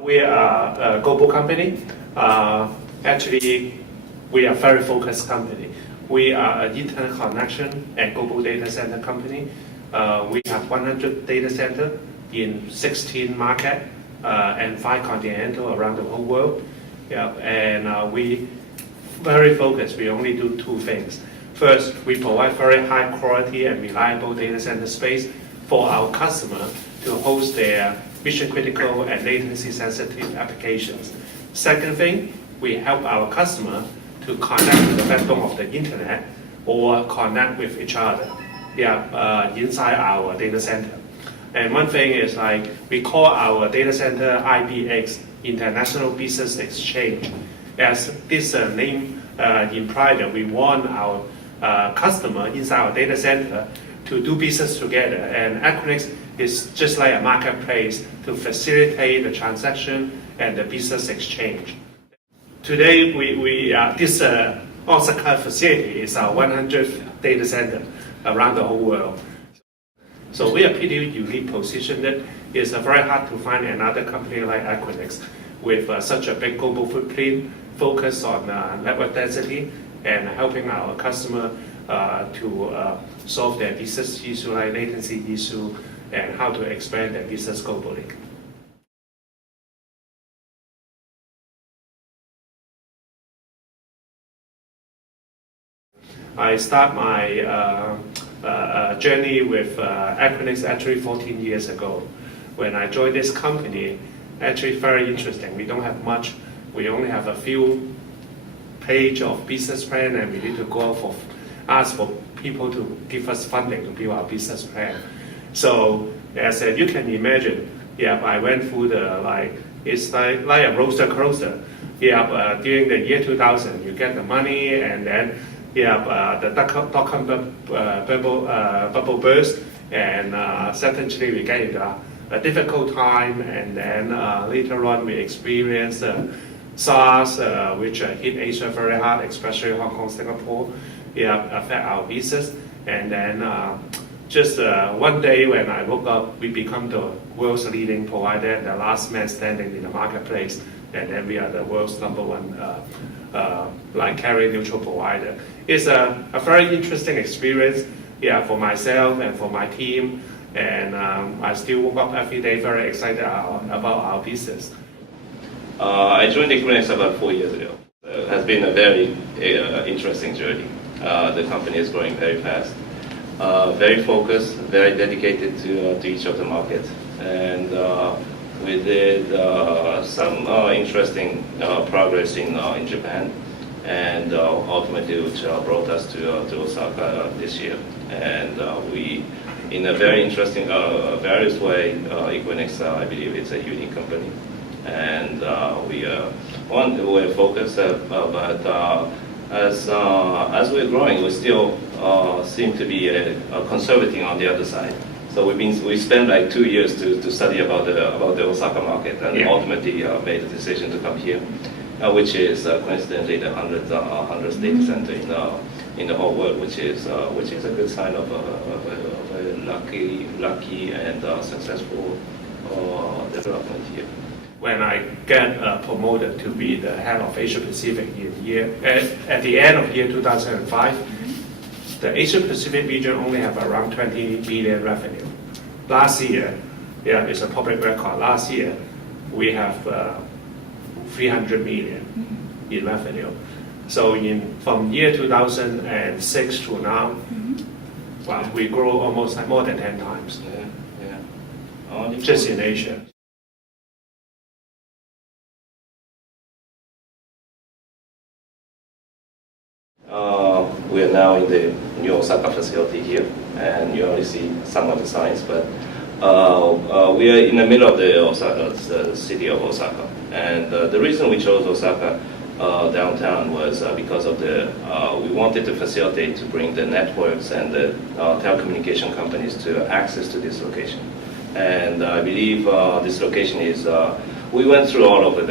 We are a global company. Actually, we are a very focused company. We are an internet connection and global data center company. We have 100 data centers in 16 markets and 5 continents around the whole world. Yeah, and we very focused. We only do 2 things. First, we provide very high quality and reliable data center space for our customer to host their mission critical and latency sensitive applications. Second thing, we help our customer to connect to the backbone of the internet or connect with each other inside our data center. And one thing is like we call our data center O-BIC, International Business Exchange. As this name implies that we want our customer inside our data center to do business together. And Equinix is just like a marketplace to facilitate the transaction and the business exchange. Today, this Osaka facility is our 100th data center around the whole world. So we are pretty unique position that it's very hard to find another company like Equinix with such a big global footprint, focus on network density and helping our customer to solve their business issue like latency issue and how to expand their business globally. I start my journey with Equinix actually 14 years ago. When I joined this company, actually very interesting. We don't have much. We only have a few pages of business plan, and we need to go for ask for people to give us funding to build our business plan. So as you can imagine, I went through it's like a roller coaster. During the year 2000, you get the money, and then the dot-com bubble burst, and certainly we get into a difficult time, and then later on we experienced SARS, which hit Asia very hard, especially Hong Kong, Singapore. Affect our business, and then just one day when I woke up, we become the world's leading provider, the last man standing in the marketplace, and then we are the world's #1 carrier neutral provider. It's a very interesting experience, for myself and for my team, and I still woke up every day very excited about our business. I joined Equinix about 4 years ago. It has been a very interesting journey. The company is growing very fast, very focused, very dedicated to each of the markets, and we did some interesting progress in Japan, and ultimately which brought us to Osaka this year. And we, in a very interesting, various way, Equinix, I believe, it's a unique company, and we're focused, but as we're growing, we still seem to be conservative on the other side. So we spent like 2 years to study about the Osaka market, and ultimately made the decision to come here, which is coincidentally the 100th data center in the whole world, which is a good sign of a lucky and successful development here. When I get promoted to be the head of Asia Pacific at the end of year 2005, the Asia Pacific region only have around 20 billion revenue. Last year, it's a public record. Last year, we have 300 million in revenue. So from year 2006 to now, we grow almost more than 10 times. Just in Asia. We are now in the new Osaka facility here, and you only see some of the signs, but we are in the middle of the city of Osaka. And the reason we chose Osaka downtown was because of we wanted to facilitate to bring the networks and the telecommunication companies to access to this location. And I believe this location is, we went through all over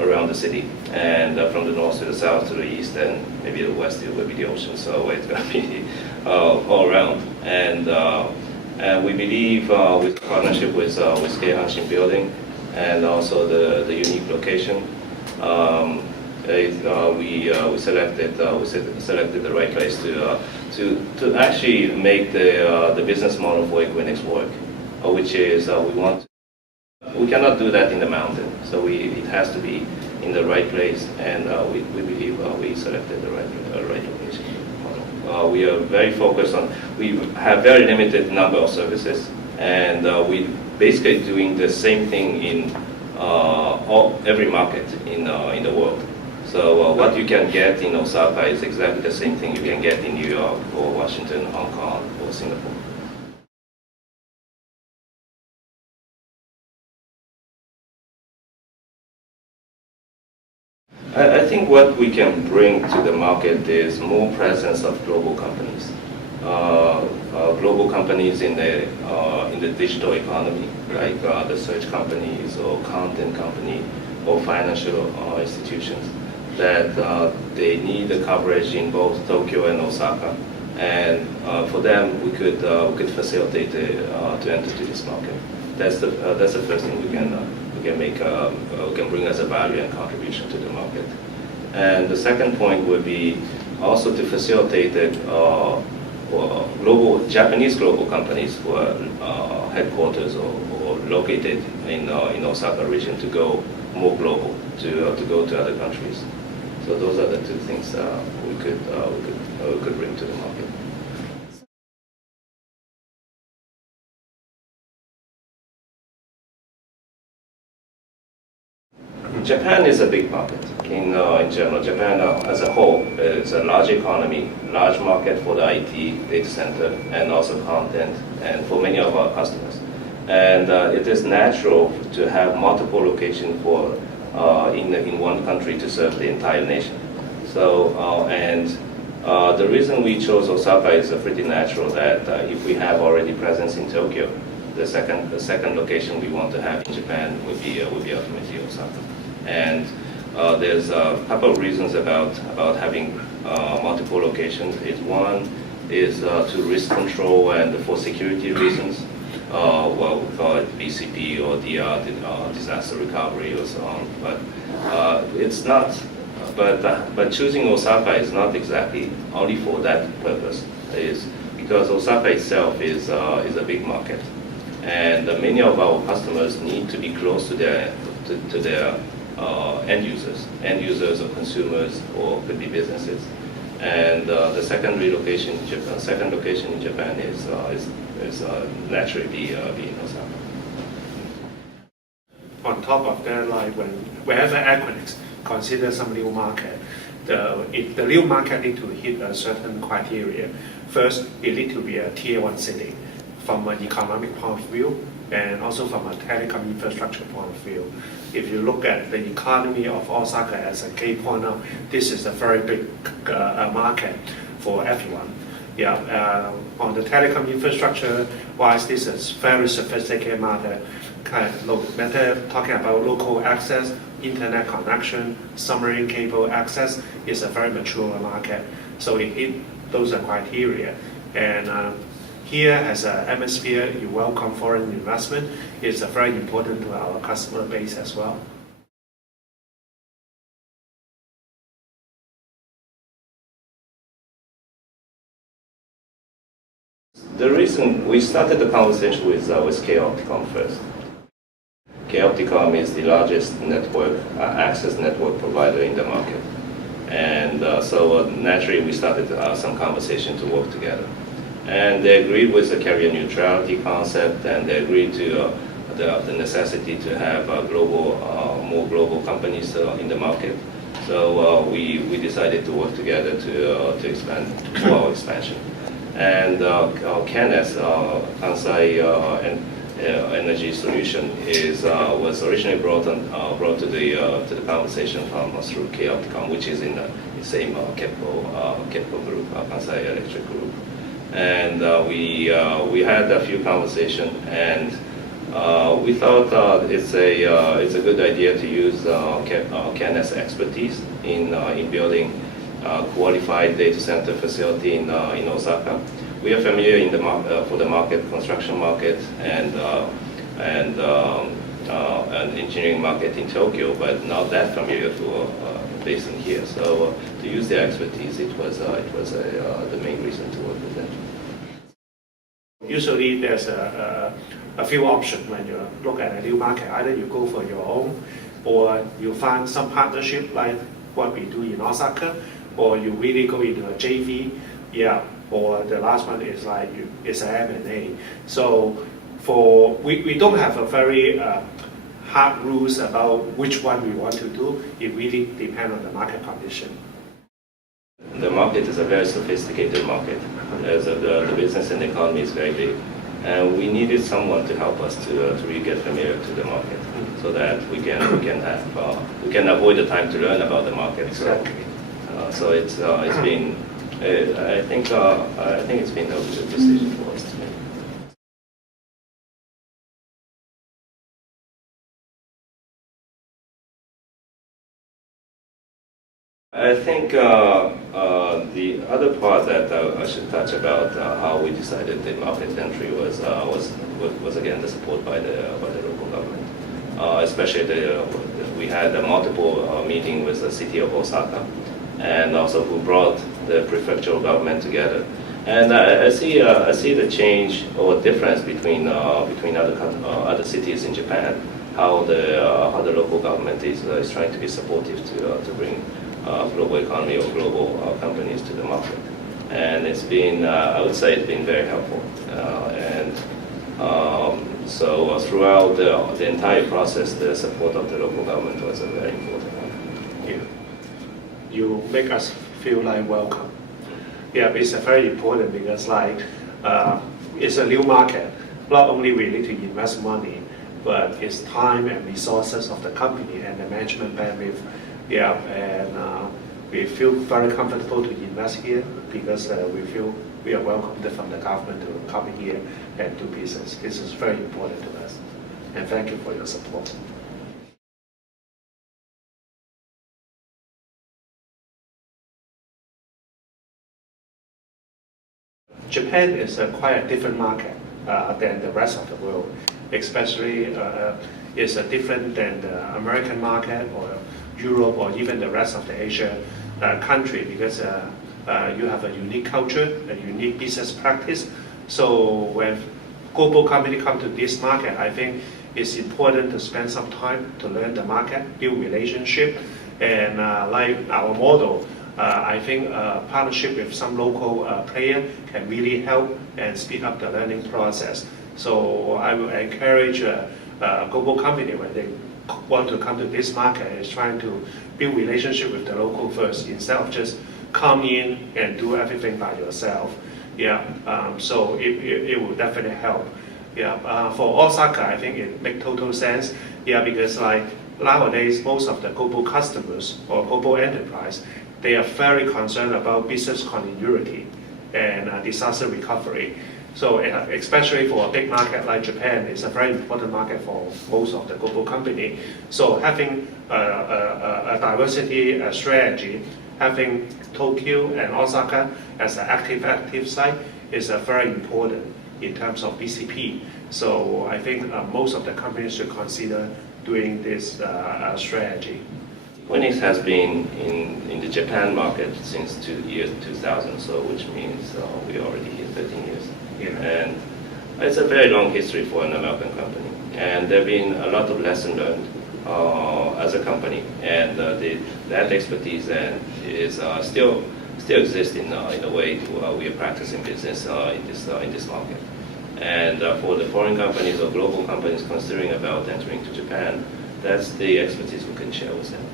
around the city, and from the north to the south to the east, and maybe the west it will be the ocean, so it's going to be all around. And we believe with partnership with Hanshin Building, and also the unique location. We selected the right place to actually make the business model for Equinix work, which is we cannot do that in the mountain, so it has to be in the right place, and we believe we selected the right location. We are very focused on, we have very limited number of services, and we basically doing the same thing in every market in the world. So what you can get in Osaka is exactly the same thing you can get in New York or Washington, Hong Kong, or Singapore. I think what we can bring to the market is more presence of global companies. Global companies in the digital economy, like the search companies or content company or financial institutions, that they need the coverage in both Tokyo and Osaka, and for them we could facilitate to enter to this market. That's the first thing we can make. We can bring as a value and contribution to the market. And the second point would be also to facilitate that Japanese global companies who are headquarters or located in Osaka region to go more global, to go to other countries. So those are the two things we could bring to the market. Japan is a big market in general. Japan as a whole is a large economy, large market for the IT, data center, and also content, and for many of our customers. And it is natural to have multiple locations for in one country to serve the entire nation. So the reason we chose Osaka is pretty natural. That if we have already presence in Tokyo, the second location we want to have in Japan would be ultimately Osaka. And there's a couple of reasons about having multiple locations. One is to risk control and for security reasons. Well, we call it BCP or disaster recovery or so on. But it's not. But choosing Osaka is not exactly only for that purpose. Is because Osaka itself is a big market, and many of our customers need to be close to their end users or consumers, or could be businesses. And the second location in Japan is naturally be in Osaka. On top of that, like wherever Equinix consider some new market, if the new market need to hit a certain criteria. First, it need to be a tier 1 city from an economic point of view, and also from a telecom infrastructure point of view. If you look at the economy of Osaka as a key point out, this is a very big market for everyone. Yeah, on the telecom infrastructure wise, this is very sophisticated matter. Matter talking about local access, internet connection, submarine cable access is a very mature market. So it hit those criteria. And here, as an MSP, you welcome foreign investment. It's very important to our customer base as well. The reason we started the conversation with K-Opticom first. K-Opticom is the largest network access network provider in the market, and so naturally we started some conversation to work together. And they agreed with the carrier neutrality concept, and they agreed to the necessity to have more global companies in the market. So we decided to work together to expand for our expansion. And KNS, Kansai Energy Solution, was originally brought to the conversation through K-Opticom, which is in the same KEPCO group, Kansai Electric Group. And we had a few conversations, and we thought it's a good idea to use KNS expertise in building qualified data center facility in Osaka. We are familiar for the construction market, and an engineering market in Tokyo, but not that familiar to based in here. So to use their expertise, it was the main reason to work with them. Usually there's a few options when you look at a new market. Either you go for your own, or you find some partnership like what we do in Osaka, or you really go into a JV, or the last one is like it's an M&A. So we don't have a very hard rules about which one we want to do. It really depends on the market condition. The market is a very sophisticated market, as the business and the economy is very big. And we needed someone to help us to really get familiar to the market, so that we can avoid the time to learn about the market. Exactly. So it's been I think it's been a good decision for us to make. I think the other part that I should touch about how we decided the market entry was again the support by the local government, especially we had a multiple meeting with the city of Osaka, and also who brought the prefectural government together. And I see the change or difference between other cities in Japan, how the local government is trying to be supportive to bring global economy or global companies to the market. And it's been, I would say, it's been very helpful. So throughout the entire process, the support of the local government was a very important one. Yeah. You make us feel like welcome. Yeah, it's very important because it's a new market. Not only we need to invest money, but it's time and resources of the company and the management bandwidth. Yeah, and we feel very comfortable to invest here because we feel we are welcomed from the government to come here and do business. This is very important to us. And thank you for your support. Japan is quite a different market than the rest of the world, especially it's different than the American market or Europe or even the rest of the Asia country, because you have a unique culture, a unique business practice. So when global company come to this market, I think it's important to spend some time to learn the market, build relationship, and like our model, I think partnership with some local player can really help and speed up the learning process. So I will encourage a global company when they want to come to this market is trying to build relationship with the local first instead of just come in and do everything by yourself. Yeah, so it will definitely help. Yeah, for Osaka, I think it makes total sense. Yeah, because like nowadays, most of the global customers or global enterprise, they are very concerned about business continuity and disaster recovery. So especially for a big market like Japan, it's a very important market for most of the global company. So having a diversity strategy, having Tokyo and Osaka as an active site is very important in terms of BCP. So I think most of the companies should consider doing this strategy. Equinix has been in the Japan market since 2000, so which means we are already here 13 years. Yeah. And it's a very long history for an American company. And there have been a lot of lessons learned as a company, and that expertise is still exists in a way we are practicing business in this market. And for the foreign companies or global companies considering about entering to Japan, that's the expertise we can share with them.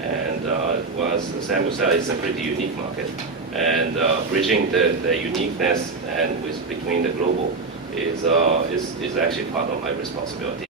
And as Samuel said, it's a pretty unique market, and bridging the uniqueness and between the global is actually part of my responsibility.